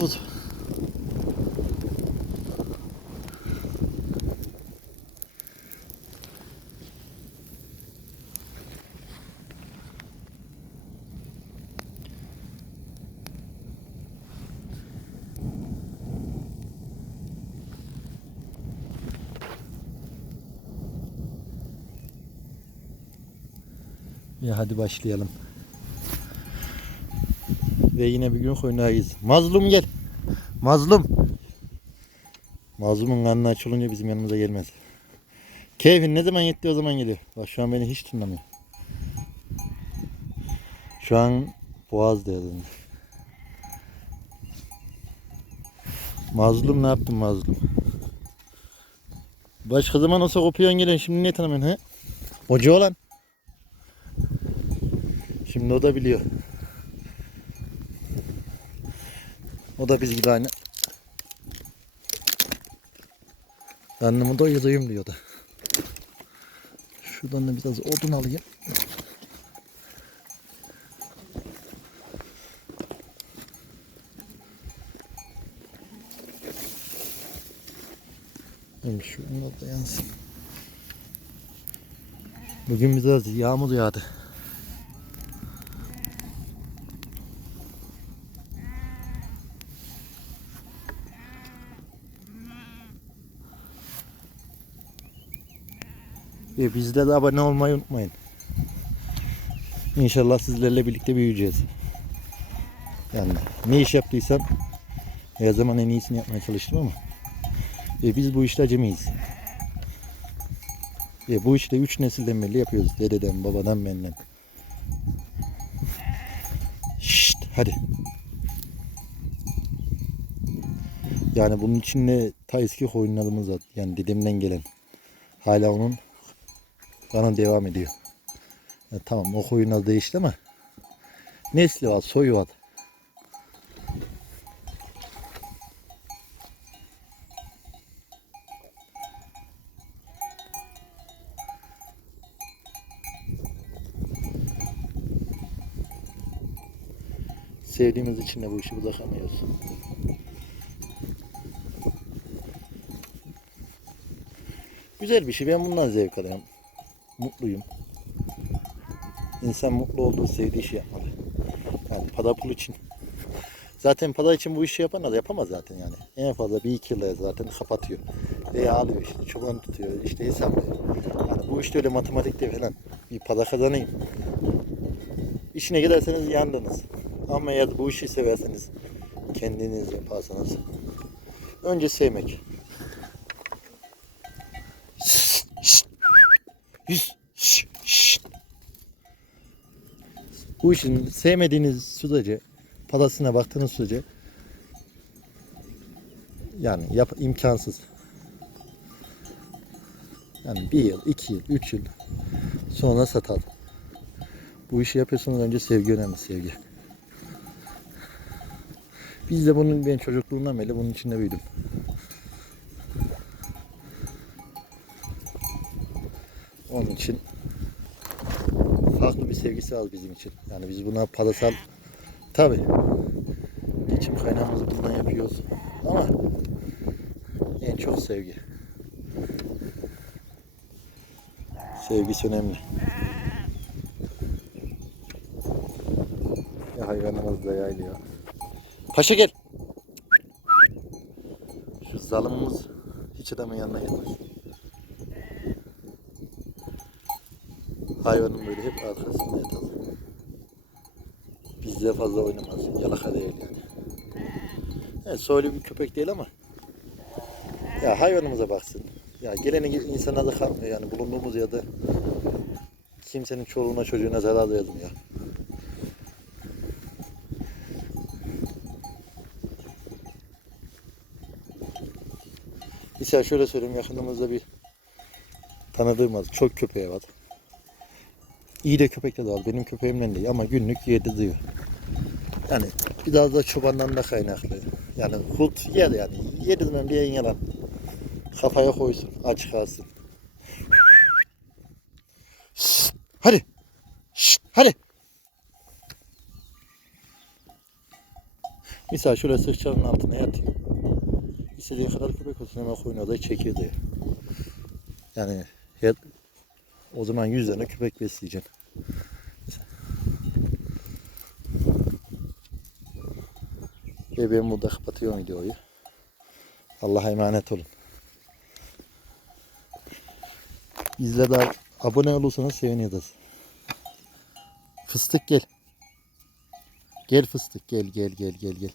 vıt. Ya hadi başlayalım. Ve yine bir gün koynağıyız. Mazlum gel. Mazlum. Mazlumun karnı açılınca bizim yanımıza gelmez. Keyfin ne zaman yetti o zaman geliyor. Bak şu an beni hiç tınlamıyor. Şu an boğaz değerinde. Mazlum ne yaptın mazlum? Başka zaman olsa kopuyan gelen şimdi ne tanımıyorsun he? Hoca olan. Şimdi o da biliyor. O da biz gibi aynı. Karnımı doyurayım diyor da. Şuradan da biraz odun alayım. Neymiş şu da yansın. Bugün biraz yağmur yağdı. Ve bizde de abone olmayı unutmayın. İnşallah sizlerle birlikte büyüyeceğiz. Yani ne iş yaptıysam her zaman en iyisini yapmaya çalıştım ama ve biz bu işte acemiyiz. Ve bu işte üç nesilden beri yapıyoruz. Dededen, babadan, benden. Şşt, hadi. Yani bunun içinde ta eski koyunlarımız var. Yani dedemden gelen. Hala onun bana devam ediyor. Ya tamam o koyunlar değişti ama nesli var, soyu var. Sevdiğimiz için de bu işi bırakamıyoruz. Güzel bir şey. Ben bundan zevk alıyorum. Mutluyum. İnsan mutlu olduğu, sevdiği işi yapmalı. Yani para pul için. Zaten para için bu işi yapan da yapamaz zaten yani. En fazla bir iki yıla zaten kapatıyor. Veya alıyor işte çoban tutuyor işte hesaplıyor. Yani bu işte öyle matematikte falan bir para kazanayım. İşine giderseniz yandınız. Ama eğer bu işi severseniz kendiniz yaparsanız önce sevmek. Bu işin sevmediğiniz sürece, parasına baktığınız sürece yani yap, imkansız. Yani bir yıl, iki yıl, üç yıl sonra satar. Bu işi yapıyorsunuz önce sevgi önemli, sevgi. Biz de bunun ben çocukluğumdan beri bunun içinde büyüdüm. Onun için farklı bir sevgisi var bizim için. Yani biz buna parasal tabi geçim kaynağımızı bundan yapıyoruz. Ama en çok sevgi. Sevgisi önemli. Ya hayvanımız da yaylıyor. Paşa gel. Şu zalimimiz hiç adamın yanına gelmez. Hayvanın böyle hep arkasında yatar. Bizle fazla oynamaz. Yalaka değil yani. Evet, soylu bir köpek değil ama ya hayvanımıza baksın. Ya geleni insana da kalmıyor yani bulunduğumuz yerde kimsenin çoluğuna çocuğuna zarar vermiyor. Mesela şöyle söyleyeyim yakınımızda bir tanıdığım var. Çok köpeği var. İyi de köpek de var. Benim köpeğimden değil ama günlük yedi diyor. Yani biraz da çobandan da kaynaklı. Yani hut yer yani. Yedi bir yayın yalan. Kafaya koysun. Aç kalsın. Hadi. Şşt, hadi. Misal şöyle sırçanın altına yatıyor. İstediğin kadar köpek olsun hemen koyun odayı çekirdeği. Yani o zaman 100 tane köpek besleyeceksin. Ve ben burada kapatıyorum videoyu. Allah'a emanet olun. İzle de abone olursanız seviniriz. Fıstık gel. Gel fıstık gel gel gel gel gel.